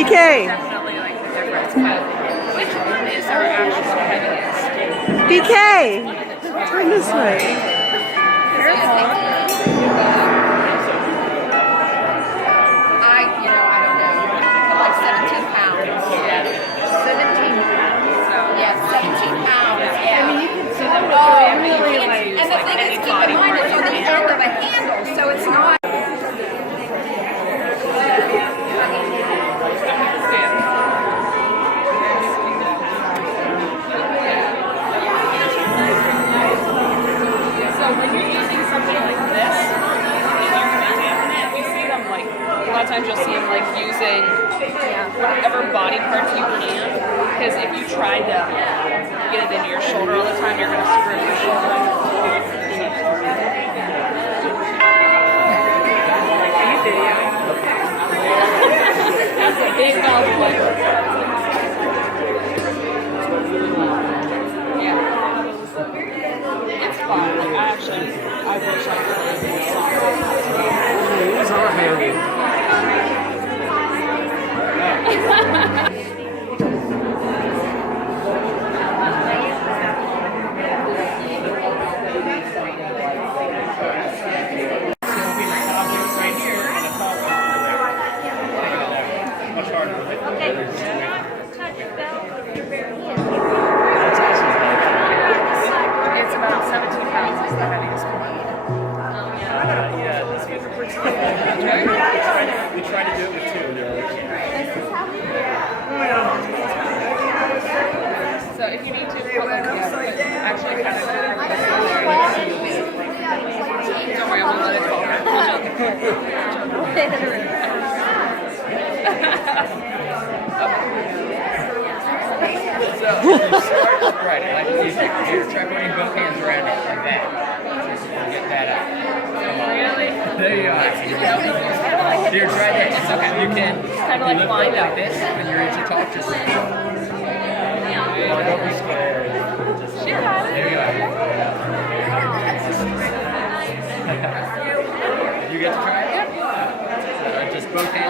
BK. Definitely like the difference. But which one is our actual heaviest? BK. Turn this way. I don't know. Like 17 pounds. Yeah. 17 pounds. Yeah, 17 pounds. Yeah. I mean, you can see them really like, and the thing is, keep in mind, it's on the end of a handle, so it's not. So when you're using something like this, if you're going to dampen it, we see them like, a lot of times you'll see them like using whatever body parts you can, because if you try to get it into your shoulder all the time, you're going to screw your shoulder. Are you videoing? That's a big mouthful. It's fun. I wish I could play this song. These are handy. It's about 17 pounds is the heaviest one. Yeah, this is pretty good. We tried to do it with two. They're like, So if you need to, put them together. Actually, kind of. Don't worry, I'm gonna let it fall. so you start upright, like easy. Here, try putting both hands around it like that. So you can get that up. Really? There you are. Here, try this. It's okay. You can Kind of like lift wind up up. like this when you're ready to talk. Just don't be scared. She got it. There you are. You get to try it? Just both hands.